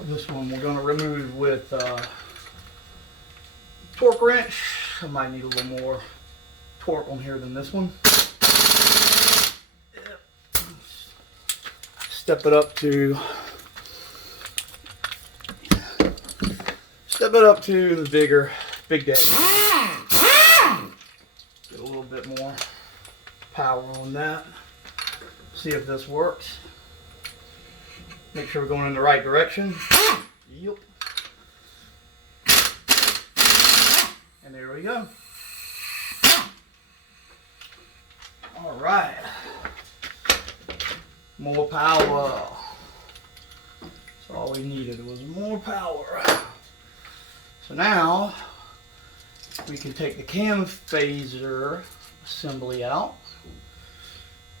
This one we're going to remove with torque wrench. I might need a little more torque on here than this one. Step it up to the Big Daddy. Get a little bit more power on that. See if this works. Make sure we're going in the right direction. Yep. And there we go. All right. More power. That's all we needed was more power. So now we can take the cam phaser assembly out,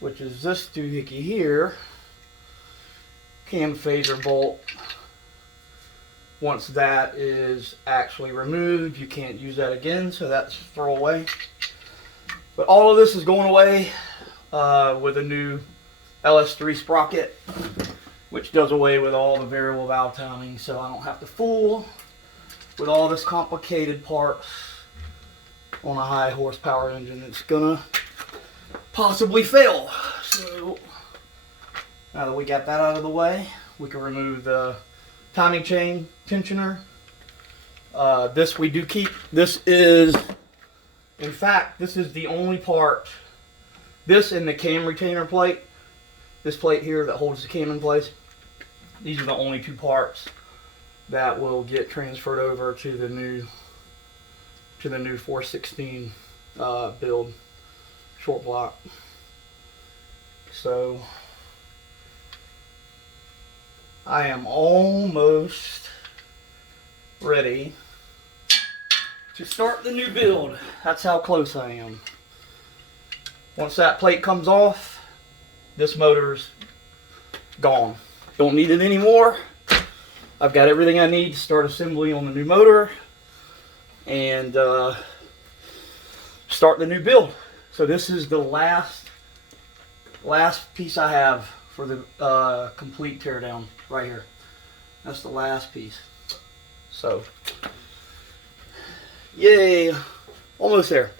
which is this doohickey here. Cam phaser bolt. Once that is actually removed, you can't use that again, so that's throwaway. But all of this is going away with a new LS3 sprocket, which does away with all the variable valve timing, so I don't have to fool with all this complicated parts on a high horsepower engine that's gonna possibly fail. So now that we got that out of the way, we can remove the timing chain tensioner. This we do keep. This is, in fact, this is the only part, this and the cam retainer plate, this plate here that holds the cam in place, these are the only two parts that will get transferred over to the new 416 build short block. So I am almost ready to start the new build. That's how close I am. Once that plate comes off, this motor's gone. Don't need it anymore. I've got everything I need to start assembly on the new motor and start the new build. So this is the last piece I have for the complete teardown right here. That's the last piece. So, yay, almost there.